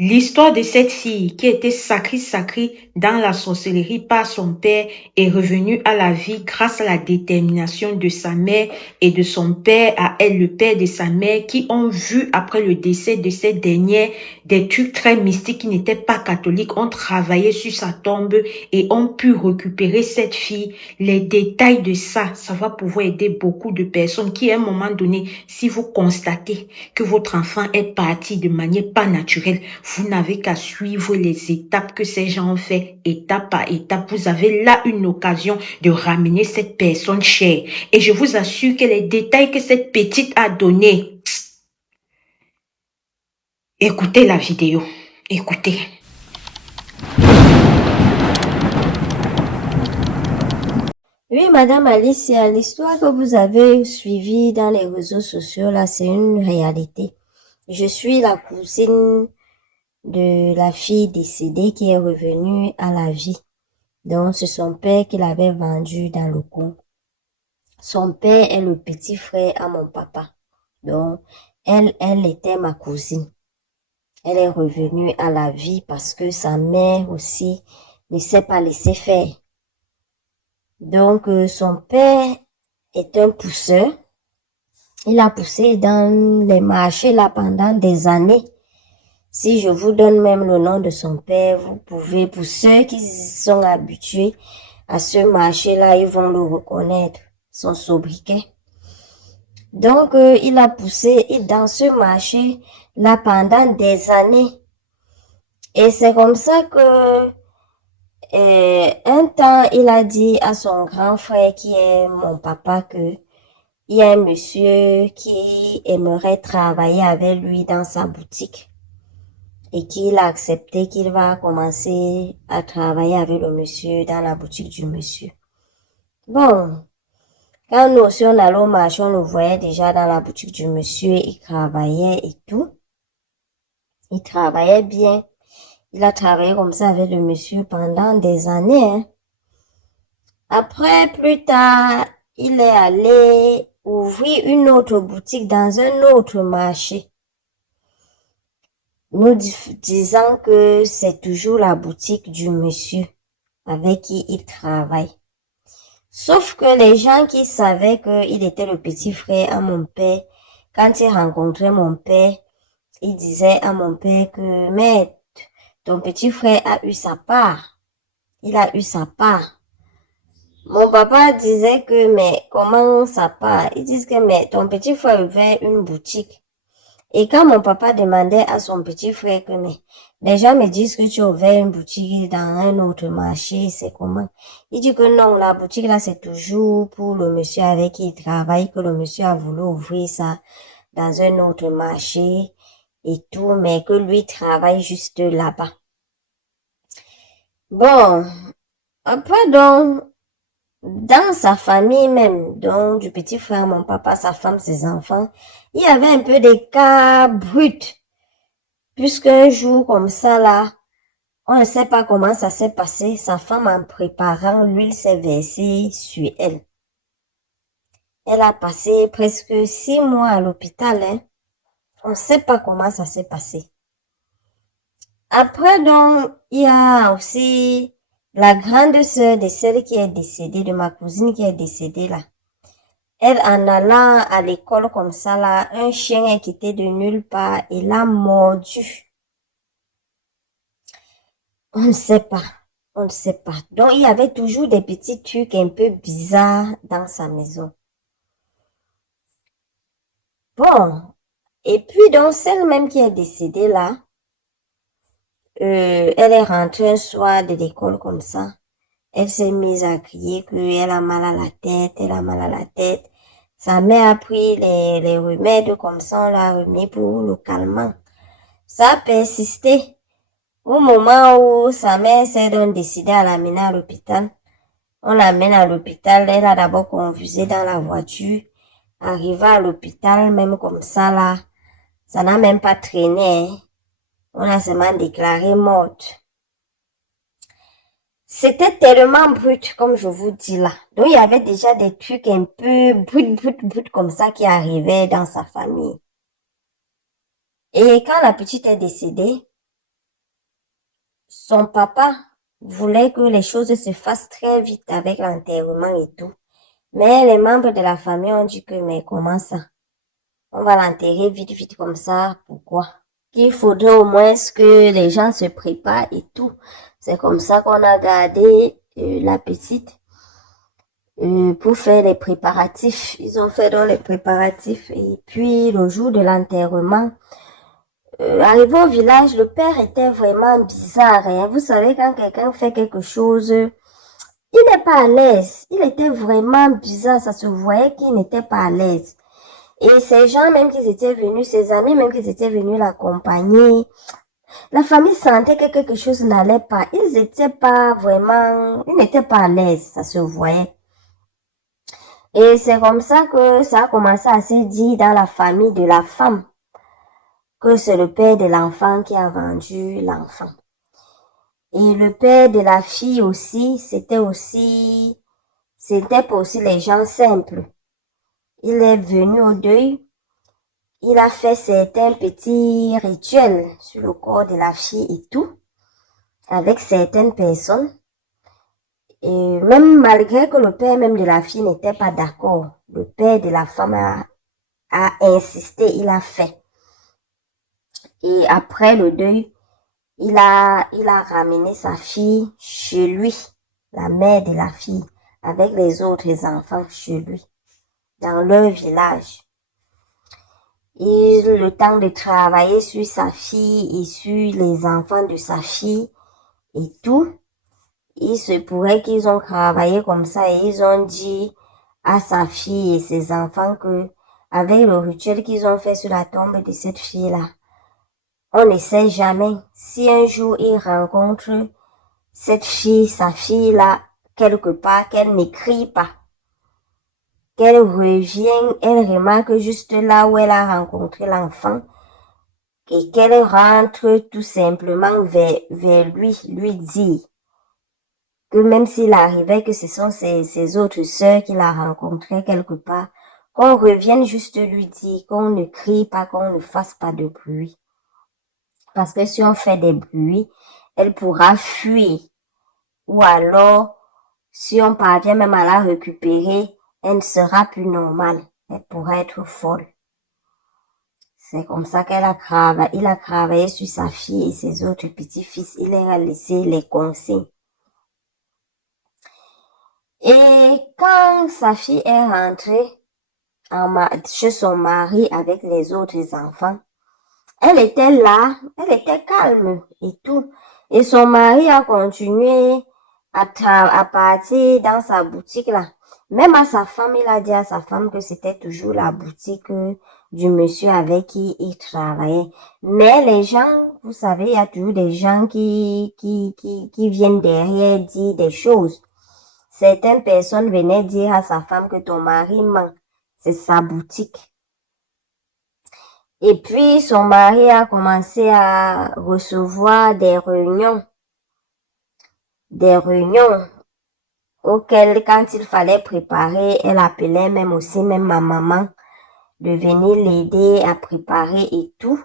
L'histoire de cette fille qui était sacrée dans la sorcellerie par son père est revenue à la vie grâce à la détermination de sa mère et de son père à elle, le père de sa mère, qui ont vu après le décès de cette dernière des trucs très mystiques qui n'étaient pas catholiques, ont travaillé sur sa tombe et ont pu récupérer cette fille. Les détails de ça, ça va pouvoir aider beaucoup de personnes qui, à un moment donné, si vous constatez que votre enfant est parti de manière pas naturelle, vous n'avez qu'à suivre les étapes que ces gens ont fait, étape par étape. Vous avez là une occasion de ramener cette personne chère. Et je vous assure que les détails que cette petite a donnés, écoutez la vidéo. Écoutez. Oui, Madame Alicia, l'histoire que vous avez suivie dans les réseaux sociaux, là, c'est une réalité. Je suis la cousine de la fille décédée qui est revenue à la vie. Donc, c'est son père qui l'avait vendue dans le coin. Son père est le petit frère à mon papa. Donc, elle était ma cousine. Elle est revenue à la vie parce que sa mère aussi ne s'est pas laissée faire. Donc, son père est un pousseur. Il a poussé dans les marchés là pendant des années. Si je vous donne même le nom de son père, vous pouvez, pour ceux qui sont habitués à ce marché-là, ils vont le reconnaître, son sobriquet. Donc, il a poussé dans ce marché-là pendant des années. Et c'est comme ça que, un temps, il a dit à son grand frère, qui est mon papa, que il y a un monsieur qui aimerait travailler avec lui dans sa boutique et qu'il a accepté qu'il va commencer à travailler avec le monsieur dans la boutique du monsieur. Bon, quand nous aussi on allait au marché, on le voyait déjà dans la boutique du monsieur, il travaillait et tout. Il travaillait bien. Il a travaillé comme ça avec le monsieur pendant des années, hein. Après, plus tard, il est allé ouvrir une autre boutique dans un autre marché, nous disant que c'est toujours la boutique du monsieur avec qui il travaille. Sauf que les gens qui savaient qu'il était le petit frère à mon père, quand ils rencontraient mon père, ils disaient à mon père que, mais ton petit frère a eu sa part. Il a eu sa part. Mon papa disait que, mais comment sa part? Ils disent que, mais ton petit frère ouvert une boutique. Et quand mon papa demandait à son petit frère que, mais les gens me disent que tu as ouvert une boutique dans un autre marché, c'est comment? Il dit que non, la boutique là, c'est toujours pour le monsieur avec qui il travaille, que le monsieur a voulu ouvrir ça dans un autre marché et tout, mais que lui travaille juste là-bas. Bon, après donc, dans sa famille même, donc du petit frère, mon papa, sa femme, ses enfants, il y avait un peu des cas bruts. Puisqu'un jour comme ça là, on ne sait pas comment ça s'est passé, sa femme en préparant, l'huile s'est versée sur elle. Elle a passé presque 6 mois à l'hôpital, hein. On ne sait pas comment ça s'est passé. Après donc, il y a aussi la grande sœur de celle qui est décédée, de ma cousine qui est décédée là. Elle, en allant à l'école comme ça là, un chien est quitté de nulle part et l'a mordu. On ne sait pas. On ne sait pas. Donc, il y avait toujours des petits trucs un peu bizarres dans sa maison. Bon. Et puis, donc, celle même qui est décédée là, elle est rentrée un soir de l'école comme ça. Elle s'est mise à crier qu'elle a mal à la tête, elle a mal à la tête. Sa mère a pris les remèdes comme ça, on l'a remis pour le calmant. Ça a persisté. Au moment où sa mère s'est donc décidée à l'amener à l'hôpital, on l'amène à l'hôpital, elle a d'abord confusé dans la voiture. Arrivé à l'hôpital, même comme ça là, ça n'a même pas traîné, hein. On a seulement déclaré morte. C'était tellement brut, comme je vous dis là. Donc, il y avait déjà des trucs un peu brut comme ça qui arrivaient dans sa famille. Et quand la petite est décédée, son papa voulait que les choses se fassent très vite avec l'enterrement et tout. Mais les membres de la famille ont dit que, mais comment ça? On va l'enterrer vite, vite comme ça. Pourquoi? Qu'il faudrait au moins que les gens se préparent et tout. C'est comme ça qu'on a gardé la petite pour faire les préparatifs. Ils ont fait donc les préparatifs et puis le jour de l'enterrement, arrivé au village, le père était vraiment bizarre. Hein. Vous savez, quand quelqu'un fait quelque chose, il n'est pas à l'aise. Il était vraiment bizarre. Ça se voyait qu'il n'était pas à l'aise. Et ces gens, même qu'ils étaient venus, ses amis, même qu'ils étaient venus l'accompagner, la famille sentait que quelque chose n'allait pas. Ils n'étaient pas vraiment, ils n'étaient pas à l'aise. Ça se voyait. Et c'est comme ça que ça a commencé à se dire dans la famille de la femme que c'est le père de l'enfant qui a vendu l'enfant. Et le père de la fille aussi, c'était pas aussi les gens simples. Il est venu au deuil, il a fait certains petits rituels sur le corps de la fille et tout, avec certaines personnes. Et même malgré que le père même de la fille n'était pas d'accord, le père de la femme a insisté, il a fait. Et après le deuil, il a ramené sa fille chez lui, la mère de la fille, avec les autres enfants chez lui, dans leur village. Et le temps de travailler sur sa fille et sur les enfants de sa fille et tout, il se pourrait qu'ils ont travaillé comme ça et ils ont dit à sa fille et ses enfants que, avec le rituel qu'ils ont fait sur la tombe de cette fille-là, on ne sait jamais si un jour ils rencontrent cette fille, sa fille-là, quelque part, qu'elle n'écrit pas, qu'elle revienne, elle remarque juste là où elle a rencontré l'enfant, et qu'elle rentre tout simplement vers lui dire que même s'il arrivait que ce sont ses autres sœurs qu'il a rencontrées quelque part, qu'on revienne juste lui dire qu'on ne crie pas, qu'on ne fasse pas de bruit. Parce que si on fait des bruits, elle pourra fuir. Ou alors, si on parvient même à la récupérer, elle ne sera plus normale. Elle pourra être folle. C'est comme ça il a travaillé sur sa fille et ses autres petits-fils. Il leur a laissé les conseils. Et quand sa fille est rentrée chez son mari avec les autres enfants, elle était là, elle était calme et tout. Et son mari a continué à partir dans sa boutique là. Même à sa femme, il a dit à sa femme que c'était toujours la boutique du monsieur avec qui il travaillait. Mais les gens, vous savez, il y a toujours des gens qui viennent derrière dire des choses. Certaines personnes venaient dire à sa femme que ton mari ment. C'est sa boutique. Et puis, son mari a commencé à recevoir des réunions auxquelles, quand il fallait préparer, elle appelait même ma maman de venir l'aider à préparer et tout.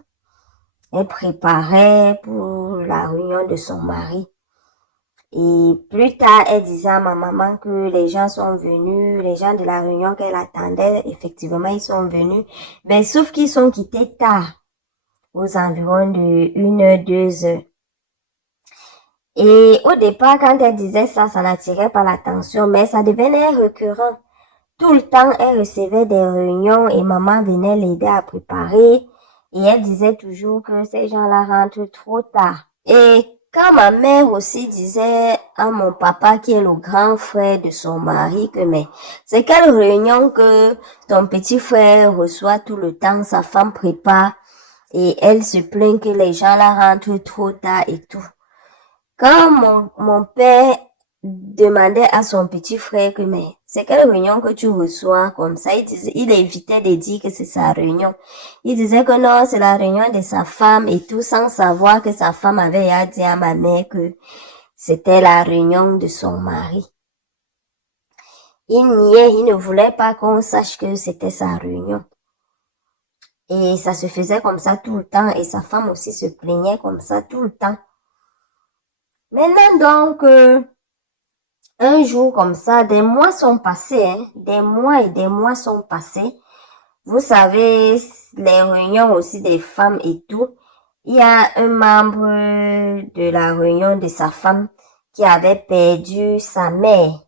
Elle préparait pour la réunion de son mari. Et plus tard, elle disait à ma maman que les gens sont venus, les gens de la réunion qu'elle attendait, effectivement, ils sont venus. Mais sauf qu'ils sont quittés tard, aux environs de 1 heure, 2 heures. Et au départ, quand elle disait ça, ça n'attirait pas l'attention, mais ça devenait récurrent. Tout le temps, elle recevait des réunions et maman venait l'aider à préparer. Et elle disait toujours que ces gens-là rentrent trop tard. Et quand ma mère aussi disait à mon papa, qui est le grand frère de son mari, que mais c'est quelle réunion que ton petit frère reçoit tout le temps, sa femme prépare et elle se plaint que les gens là rentrent trop tard et tout. Quand mon père demandait à son petit frère que mais c'est quelle réunion que tu reçois comme ça, il évitait de dire que c'est sa réunion. Il disait que non, c'est la réunion de sa femme et tout, sans savoir que sa femme avait dit à ma mère que c'était la réunion de son mari. Il niait, il ne voulait pas qu'on sache que c'était sa réunion. Et ça se faisait comme ça tout le temps et sa femme aussi se plaignait comme ça tout le temps. Maintenant, donc, un jour comme ça, des mois sont passés, hein, des mois et des mois sont passés. Vous savez, les réunions aussi des femmes et tout. Il y a un membre de la réunion de sa femme qui avait perdu sa mère.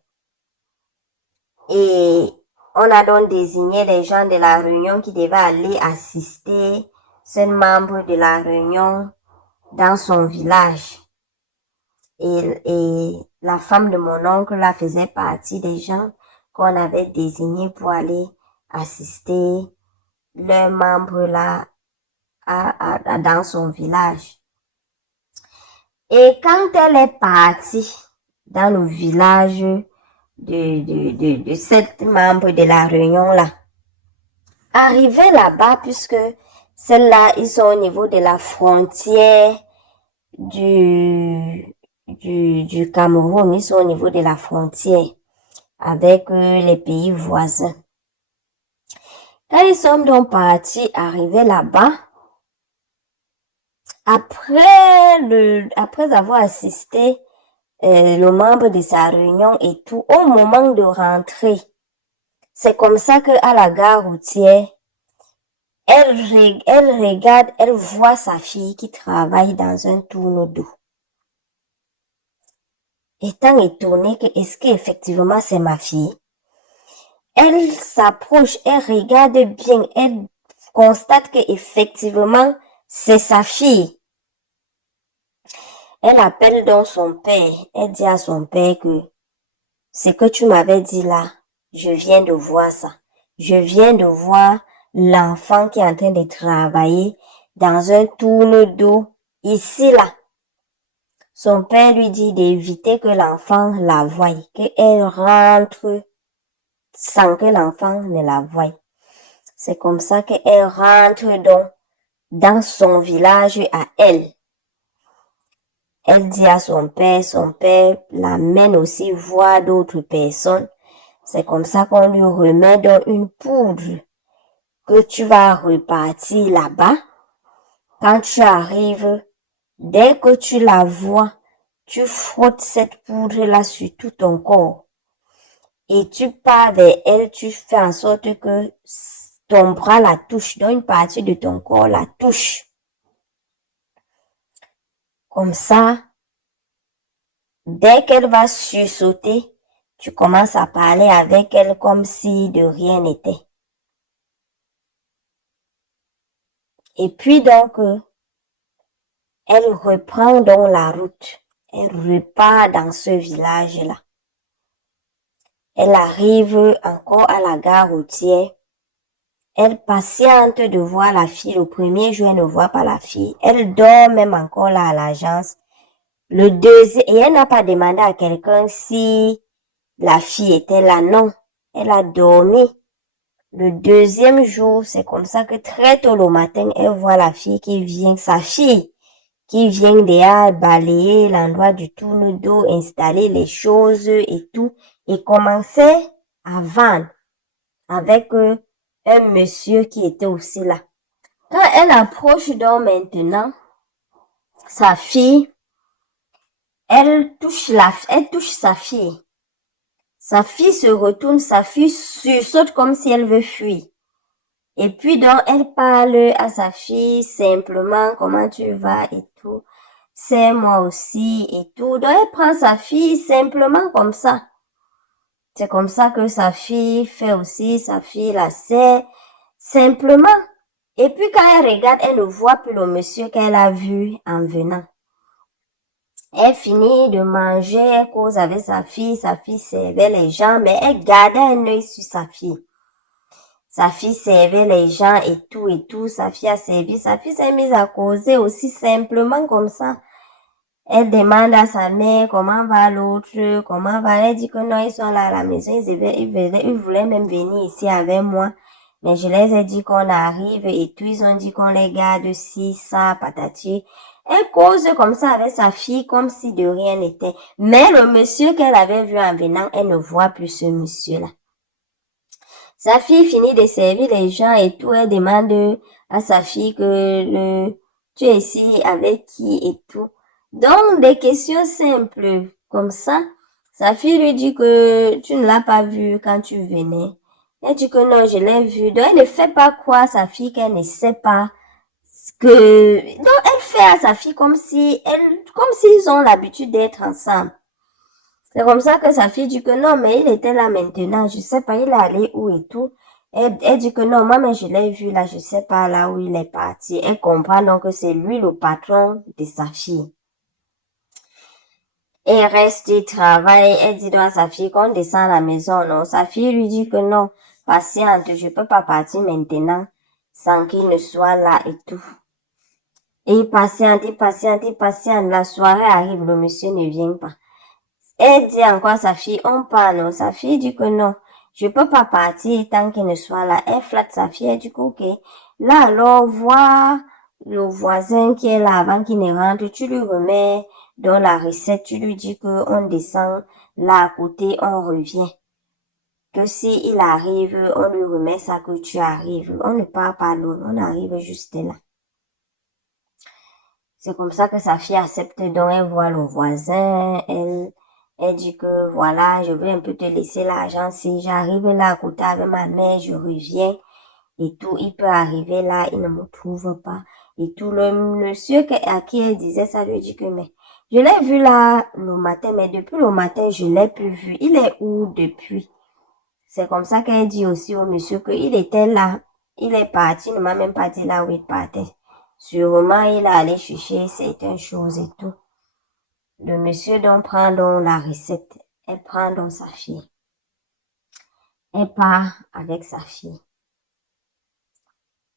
Et on a donc désigné les gens de la réunion qui devaient aller assister ce membre de la réunion dans son village. Et la femme de mon oncle là faisait partie des gens qu'on avait désignés pour aller assister le membre là dans son village. Et quand elle est partie dans le village de cette membre de la réunion là, arrivée là-bas, puisque celle-là, ils sont au niveau de la frontière du Cameroun, ils sont au niveau de la frontière avec les pays voisins. Quand ils sont donc partis, arrivés là-bas, après avoir assisté le membre de sa réunion et tout, au moment de rentrer, c'est comme ça que à la gare routière, elle regarde, elle voit sa fille qui travaille dans un tourne-dos. Étant étonnée que est-ce qu'effectivement c'est ma fille, elle s'approche, elle regarde bien, elle constate que effectivement c'est sa fille. Elle appelle donc son père, elle dit à son père que ce que tu m'avais dit là, je viens de voir ça. Je viens de voir l'enfant qui est en train de travailler dans un tourne-dos ici là. Son père lui dit d'éviter que l'enfant la voie, qu'elle rentre sans que l'enfant ne la voie. C'est comme ça qu'elle rentre donc dans son village à elle. Elle dit à son père l'amène aussi voir d'autres personnes. C'est comme ça qu'on lui remet dans une poudre que tu vas repartir là-bas. Quand tu arrives, dès que tu la vois, tu frottes cette poudre-là sur tout ton corps. Et tu pars vers elle, tu fais en sorte que ton bras la touche, dans une partie de ton corps la touche. Comme ça, dès qu'elle va sursauter, tu commences à parler avec elle comme si de rien n'était. Et puis donc, elle reprend donc la route. Elle repart dans ce village-là. Elle arrive encore à la gare routière. Elle patiente de voir la fille. Le premier jour, elle ne voit pas la fille. Elle dort même encore là à l'agence. Le deuxième, et elle n'a pas demandé à quelqu'un si la fille était là. Non, elle a dormi. Le deuxième jour, c'est comme ça que très tôt le matin, elle voit la fille qui vient, sa fille, qui vient derrière balayer l'endroit du tourne-dos, installer les choses et tout, et commencer à vendre avec un monsieur qui était aussi là. Quand elle approche donc maintenant, sa fille, elle touche sa fille. Sa fille se retourne, sa fille sursaute comme si elle veut fuir. Et puis donc, elle parle à sa fille simplement, comment tu vas et tout. C'est moi aussi et tout. Donc, elle prend sa fille simplement comme ça. C'est comme ça que sa fille fait aussi, sa fille la sait simplement. Et puis quand elle regarde, elle ne voit plus le monsieur qu'elle a vu en venant. Elle finit de manger, elle cause avec sa fille servait les gens, mais elle gardait un œil sur sa fille. Sa fille servait les gens et tout, sa fille a servi, sa fille s'est mise à causer aussi simplement comme ça. Elle demande à sa mère comment va l'autre, comment va, elle dit que non, ils sont là à la maison, ils voulaient même venir ici avec moi. Mais je les ai dit qu'on arrive et tout, ils ont dit qu'on les garde si, ça, patati. Elle cause comme ça avec sa fille comme si de rien n'était. Mais le monsieur qu'elle avait vu en venant, elle ne voit plus ce monsieur-là. Sa fille finit de servir les gens et tout, elle demande à sa fille que tu es ici avec qui et tout. Donc, des questions simples comme ça, sa fille lui dit que tu ne l'as pas vu quand tu venais. Elle dit que non, je l'ai vu. Donc, elle ne fait pas quoi sa fille qu'elle ne sait pas donc elle fait à sa fille comme s'ils ont l'habitude d'être ensemble. C'est comme ça que sa fille dit que non, mais il était là maintenant, je sais pas, il est allé où et tout. Elle dit que non, moi, mais je l'ai vu là, je sais pas là où il est parti. Elle comprend donc que c'est lui le patron de sa fille. Elle reste du travail, elle dit donc à sa fille qu'on descend à la maison, non. Sa fille lui dit que non, patiente, je peux pas partir maintenant sans qu'il ne soit là et tout. Et patiente, la soirée arrive, le monsieur ne vient pas. Elle dit encore à sa fille, on part, non. Sa fille dit que non, je peux pas partir tant qu'il ne soit là. Elle flatte sa fille, elle dit que ok. Là, alors, vois le voisin qui est là avant qu'il ne rentre, tu lui remets dans la recette, tu lui dis que on descend là à côté, on revient. Que si il arrive, on lui remet ça que tu arrives. On ne part pas loin, on arrive juste là. C'est comme ça que sa fille accepte, donc elle voit le voisin, elle dit que voilà, je vais un peu te laisser l'argent, si j'arrive là à côté avec ma mère, je reviens et tout, il peut arriver là, il ne me trouve pas et tout. Le monsieur à qui elle disait ça lui dit que mais je l'ai vu là le matin, mais depuis le matin, je l'ai plus vu. Il est où depuis? C'est comme ça qu'elle dit aussi au monsieur qu'il était là, il est parti, il ne m'a même pas dit là où il partait. Sûrement, il est allé chercher certaines choses et tout. Le monsieur donc prend donc la recette. Elle prend donc sa fille. Elle part avec sa fille.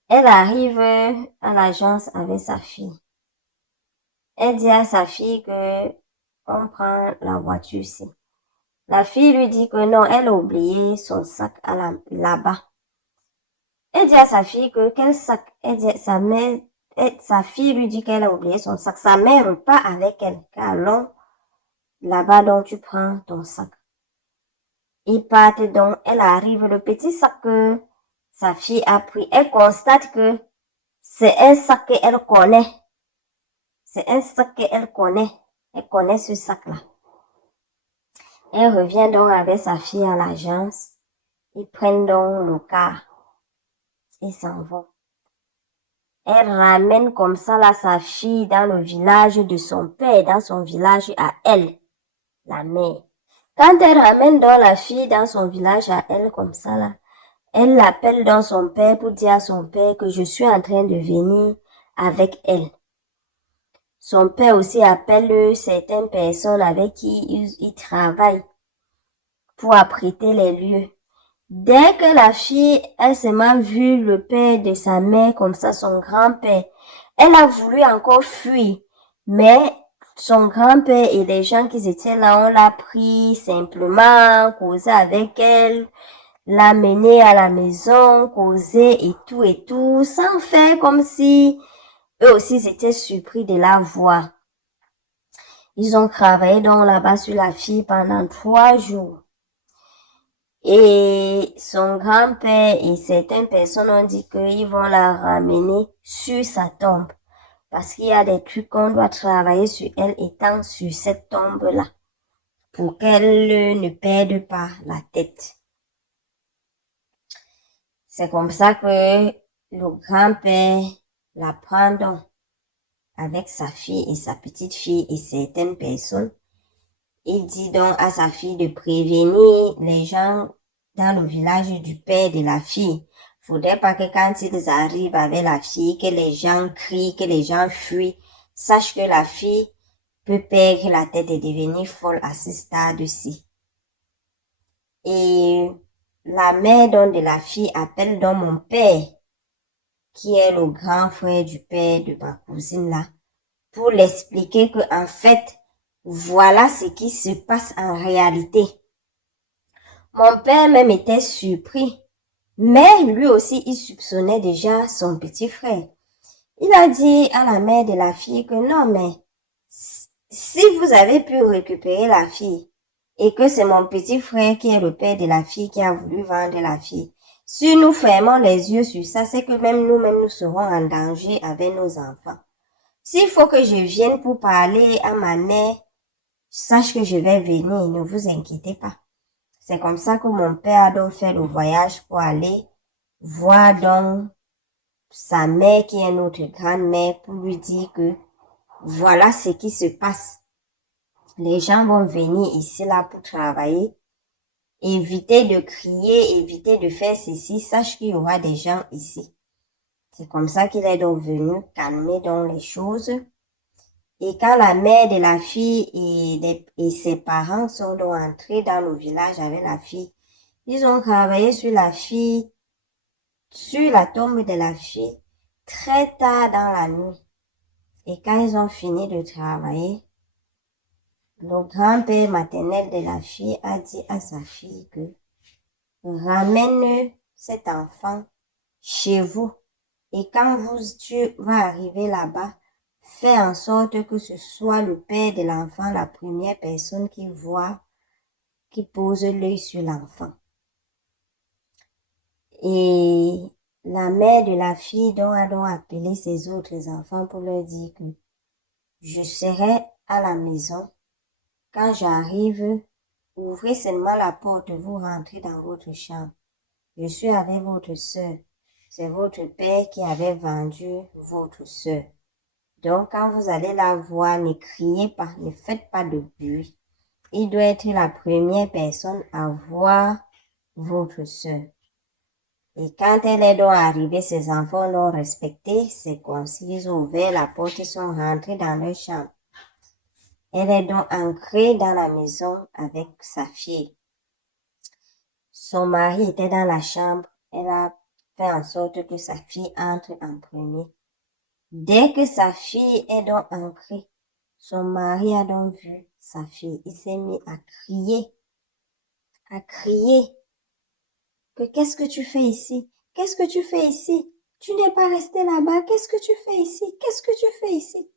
Elle arrive à l'agence avec sa fille. Elle dit à sa fille que on prend la voiture ici. La fille lui dit que non, elle a oublié son sac là-bas. Elle dit à sa fille que quel sac? Elle dit sa fille lui dit qu'elle a oublié son sac. Sa mère repart avec elle. Allons là-bas donc tu prends ton sac. Ils partent donc, elle arrive, le petit sac que sa fille a pris, elle constate que c'est un sac qu'elle connaît. C'est un sac qu'elle connaît. Elle connaît ce sac-là. Elle revient donc avec sa fille à l'agence. Ils prennent donc le car. Ils s'en vont. Elle ramène comme ça là sa fille dans le village de son père, dans son village à elle, la mère. Quand elle ramène donc la fille dans son village à elle comme ça là, elle l'appelle dans son père pour dire à son père que je suis en train de venir avec elle. Son père aussi appelle certaines personnes avec qui il travaille pour apprêter les lieux. Dès que la fille a seulement vu le père de sa mère comme ça, son grand-père, elle a voulu encore fuir. Mais son grand-père et les gens qui étaient là, on l'a pris simplement, causé avec elle, l'amener à la maison, causer et tout, sans faire comme si eux aussi étaient surpris de la voir. Ils ont travaillé donc là-bas sur la fille pendant 3 jours. Et son grand-père et certaines personnes ont dit qu'ils vont la ramener sur sa tombe. Parce qu'il y a des trucs qu'on doit travailler sur elle étant sur cette tombe-là. Pour qu'elle ne perde pas la tête. C'est comme ça que le grand-père la prend donc avec sa fille et sa petite fille et certaines personnes. Il dit donc à sa fille de prévenir les gens dans le village du père de la fille. Faudrait pas que quand ils arrivent avec la fille, que les gens crient, que les gens fuient. Sache que la fille peut perdre la tête et devenir folle à ce stade-ci. Et la mère donc de la fille appelle donc mon père, qui est le grand frère du père de ma cousine là, pour l'expliquer que en fait, voilà ce qui se passe en réalité. Mon père même était surpris, mais lui aussi il soupçonnait déjà son petit frère. Il a dit à la mère de la fille que non, mais si vous avez pu récupérer la fille et que c'est mon petit frère qui est le père de la fille qui a voulu vendre la fille, si nous fermons les yeux sur ça, c'est que même nous-mêmes nous serons en danger avec nos enfants. S'il faut que je vienne pour parler à ma mère, sache que je vais venir, ne vous inquiétez pas. C'est comme ça que mon père a donc fait le voyage pour aller voir donc sa mère qui est notre grand-mère pour lui dire que voilà ce qui se passe. Les gens vont venir ici là pour travailler. Évitez de crier, évitez de faire ceci, sache qu'il y aura des gens ici. C'est comme ça qu'il est donc venu calmer donc les choses. Et quand la mère de la fille et ses parents sont donc entrés dans le village avec la fille, ils ont travaillé sur la fille, sur la tombe de la fille, très tard dans la nuit. Et quand ils ont fini de travailler, le grand-père maternel de la fille a dit à sa fille que ramène cet enfant chez vous. Et quand tu vas arriver là-bas, fais en sorte que ce soit le père de l'enfant, la première personne qui voit, qui pose l'œil sur l'enfant. Et la mère de la fille a donc appelé ses autres enfants pour leur dire que je serai à la maison. Quand j'arrive, ouvrez seulement la porte, vous rentrez dans votre chambre. Je suis avec votre sœur. C'est votre père qui avait vendu votre sœur. Donc, quand vous allez la voir, ne criez pas, ne faites pas de bruit. Il doit être la première personne à voir votre sœur. Et quand elle est donc arrivée, ses enfants l'ont respecté. C'est comme s'ils ont ouvert la porte, ils sont rentrés dans leur chambre. Elle est donc ancrée dans la maison avec sa fille. Son mari était dans la chambre. Elle a fait en sorte que sa fille entre en premier. Dès que sa fille est donc ancrée, son mari a donc vu sa fille. Il s'est mis à crier, que qu'est-ce que tu fais ici? Qu'est-ce que tu fais ici? Tu n'es pas resté là-bas, qu'est-ce que tu fais ici? Qu'est-ce que tu fais ici?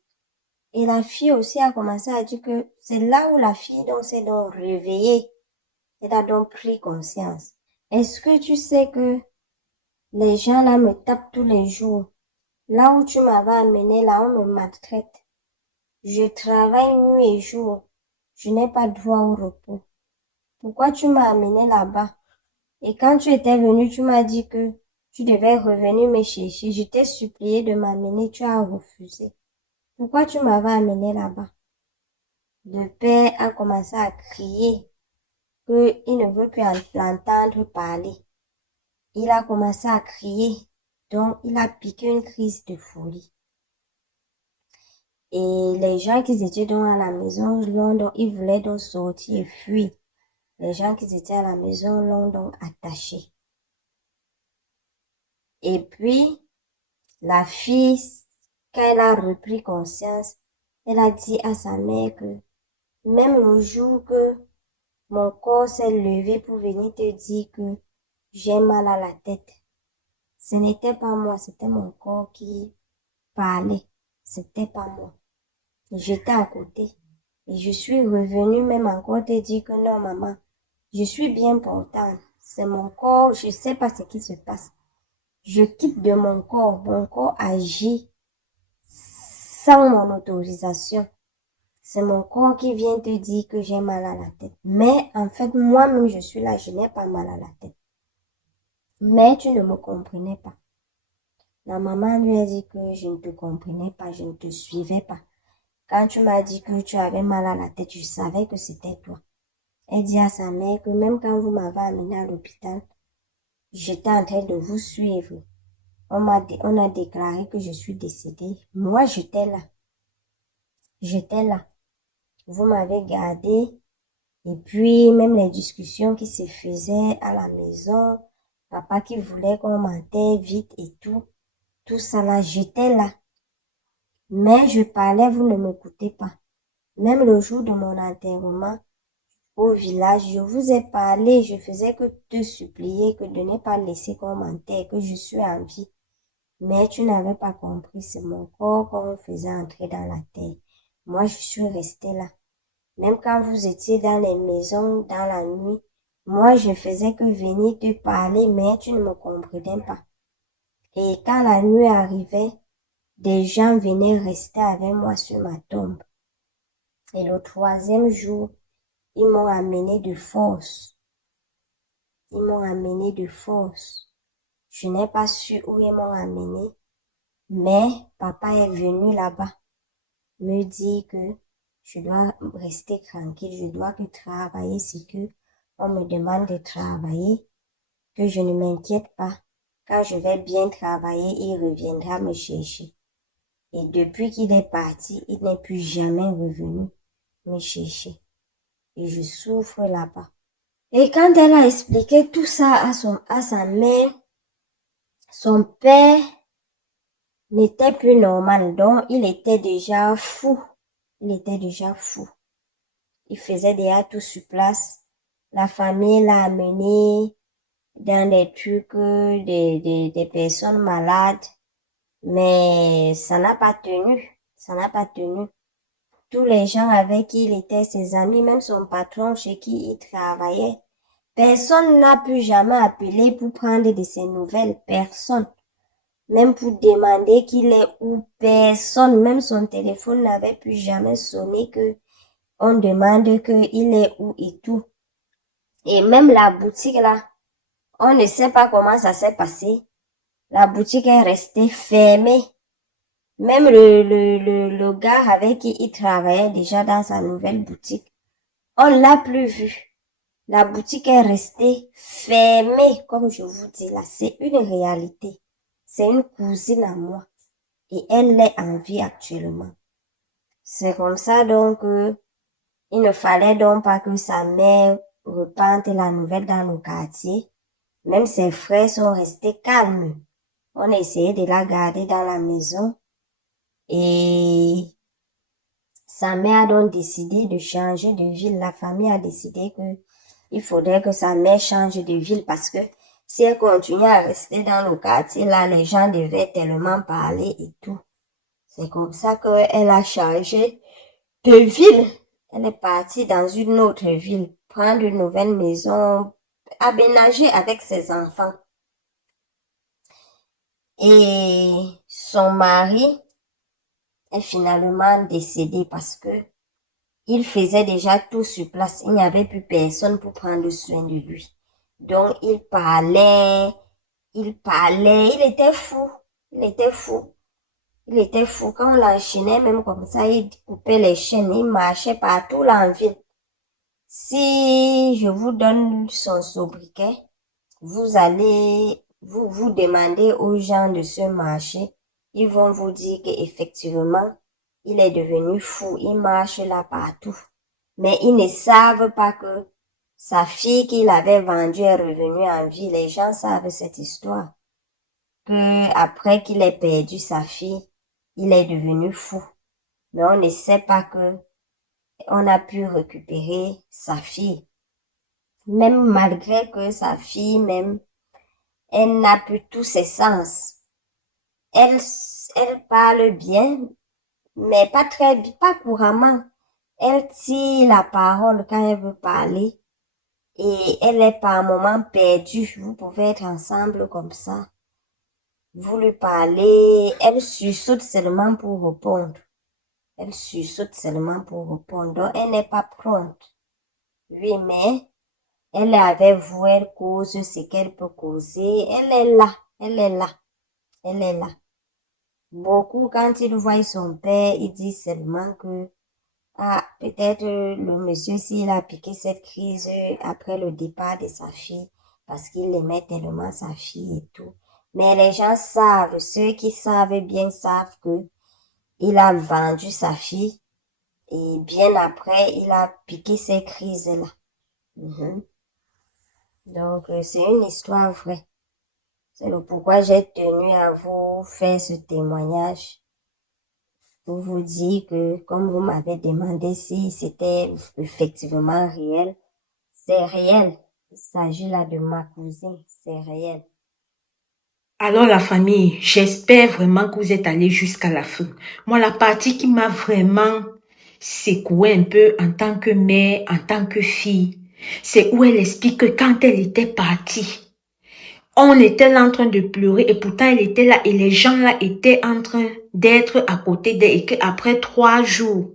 Et la fille aussi a commencé à dire que c'est là où la fille donc s'est donc réveillée. Elle a donc pris conscience. Est-ce que tu sais que les gens là me tapent tous les jours? Là où tu m'avais amené, là on me maltraite. Je travaille nuit et jour. Je n'ai pas droit au repos. Pourquoi tu m'as amené là-bas? Et quand tu étais venu, tu m'as dit que tu devais revenir me chercher. Je t'ai supplié de m'amener, tu as refusé. Pourquoi tu m'avais amené là-bas? Le père a commencé à crier qu'il ne veut plus l'entendre parler. Il a commencé à crier, donc il a piqué une crise de folie. Et les gens qui étaient donc à la maison, ils voulaient donc sortir et fuir. Les gens qui étaient à la maison l'ont donc attaché. Et puis, la fille, quand elle a repris conscience, elle a dit à sa mère que même le jour que mon corps s'est levé pour venir te dire que j'ai mal à la tête, ce n'était pas moi, c'était mon corps qui parlait. C'était pas moi. J'étais à côté. Et je suis revenue même encore te dire que non, maman, je suis bien portante. C'est mon corps, je sais pas ce qui se passe. Je quitte de mon corps agit sans mon autorisation. C'est mon corps qui vient te dire que j'ai mal à la tête. Mais en fait, moi-même, je suis là, je n'ai pas mal à la tête. Mais tu ne me comprenais pas. La maman lui a dit que je ne te comprenais pas, je ne te suivais pas. Quand tu m'as dit que tu avais mal à la tête, je savais que c'était toi. Elle dit à sa mère que même quand vous m'avez amené à l'hôpital, j'étais en train de vous suivre. On a déclaré que je suis décédée. Moi, j'étais là. J'étais là. Vous m'avez gardé. Et puis, même les discussions qui se faisaient à la maison, papa qui voulait qu'on m'enterre vite et tout. Tout ça là, j'étais là. Mais je parlais, vous ne m'écoutez pas. Même le jour de mon enterrement au village, je vous ai parlé, je faisais que te supplier que de ne pas laisser qu'on m'enterre, que je suis en vie. Mais tu n'avais pas compris, c'est mon corps qu'on faisait entrer dans la terre. Moi, je suis restée là. Même quand vous étiez dans les maisons, dans la nuit, moi, je faisais que venir te parler, mais tu ne me comprenais pas. Et quand la nuit arrivait, des gens venaient rester avec moi sur ma tombe. Et le 3e jour, ils m'ont amené de force. Ils m'ont amené de force. Je n'ai pas su où ils m'ont amené, mais papa est venu là-bas me dire que je dois rester tranquille, je dois que travailler ce que on me demande de travailler, que je ne m'inquiète pas. Quand je vais bien travailler, il reviendra me chercher. Et depuis qu'il est parti, il n'est plus jamais revenu me chercher. Et je souffre là-bas. Et quand elle a expliqué tout ça à sa mère, son père n'était plus normal, donc il était déjà fou. Il était déjà fou. Il faisait déjà tout sur place. La famille l'a amené dans des trucs, des personnes malades. Mais ça n'a pas tenu. Ça n'a pas tenu. Tous les gens avec qui il était, ses amis, même son patron chez qui il travaillait, personne n'a pu jamais appeler pour prendre de ses nouvelles. Personne. Même pour demander qu'il est où, personne. Même son téléphone n'avait pu jamais sonner que on demande qu'il est où et tout. Et même la boutique là, on ne sait pas comment ça s'est passé. La boutique est restée fermée. Même le gars avec qui il travaillait déjà dans sa nouvelle boutique, on l'a plus vu. La boutique est restée fermée, comme je vous dis là. C'est une réalité. C'est une cousine à moi. Et elle est en vie actuellement. C'est comme ça donc il ne fallait donc pas que sa mère repente la nouvelle dans le quartier. Même ses frères sont restés calmes. On a essayé de la garder dans la maison. Et sa mère a donc décidé de changer de ville. La famille a décidé que il faudrait que sa mère change de ville parce que si elle continuait à rester dans le quartier, là, les gens devaient tellement parler et tout. C'est comme ça qu'elle a changé de ville. Elle est partie dans une autre ville, prendre une nouvelle maison, aménager avec ses enfants. Et son mari est finalement décédé parce que il faisait déjà tout sur place. Il n'y avait plus personne pour prendre soin de lui. Donc, il parlait, il était fou. Il était fou. Il était fou. Quand on l'enchaînait, même comme ça, il coupait les chaînes, il marchait partout là en ville. Si je vous donne son sobriquet, vous allez vous demander aux gens de ce marché, ils vont vous dire qu'effectivement, il est devenu fou, il marche là partout. Mais ils ne savent pas que sa fille qu'il avait vendue est revenue en vie. Les gens savent cette histoire. Que après qu'il ait perdu sa fille, il est devenu fou. Mais on ne sait pas que on a pu récupérer sa fille. Même malgré que sa fille, même, elle n'a plus tous ses sens. Elle parle bien, mais pas couramment. Elle tire la parole quand elle veut parler. Et elle est par moments perdue. Vous pouvez être ensemble comme ça. Vous lui parlez, elle sursaute seulement pour répondre. Elle sursaute seulement pour répondre. Donc, elle n'est pas prompte. Oui, mais elle est avec vous, elle cause ce qu'elle peut causer. Elle est là. Elle est là. Elle est là. Beaucoup, quand ils voient son père, ils disent seulement que ah, peut-être le monsieur, s'il a piqué cette crise après le départ de sa fille, parce qu'il aimait tellement sa fille et tout. Mais les gens savent, ceux qui savent bien savent que il a vendu sa fille et bien après, il a piqué ces crises-là. Donc, c'est une histoire vraie. C'est le pourquoi j'ai tenu à vous faire ce témoignage. Pour vous dire que, comme vous m'avez demandé si c'était effectivement réel, c'est réel. Il s'agit là de ma cousine, c'est réel. Alors la famille, j'espère vraiment que vous êtes allés jusqu'à la fin. Moi, la partie qui m'a vraiment secoué un peu en tant que mère, en tant que fille, c'est où elle explique que quand elle était partie, On était là en train de pleurer et pourtant elle était là et les gens là étaient en train d'être à côté d'elle et qu'après 3 jours,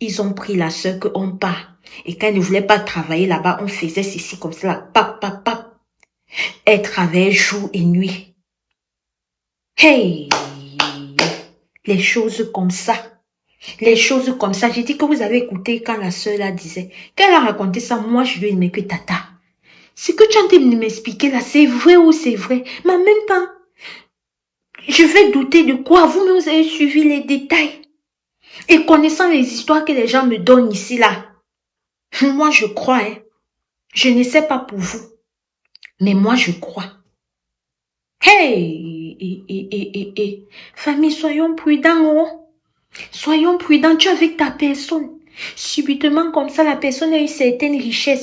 ils ont pris la sœur qu'on part. Et quand elle ne voulait pas travailler là-bas, on faisait ceci comme ça, là, pap, pap, pap. Elle travaillait jour et nuit. Hey! Les choses comme ça. Les choses comme ça. J'ai dit que vous avez écouté quand la sœur là disait. Quand elle a raconté ça, moi je lui ai dit, mais que tata, ce que tu es en train de m'expliquer là, c'est vrai ou c'est vrai? Mais en même temps, je vais douter de quoi? Vous-même, vous avez suivi les détails. Et connaissant les histoires que les gens me donnent ici là, moi je crois, hein. Je ne sais pas pour vous, mais moi je crois. Hey! Famille, soyons prudents, oh. Soyons prudents, tu es avec ta personne. Subitement comme ça, la personne a une certaine richesse.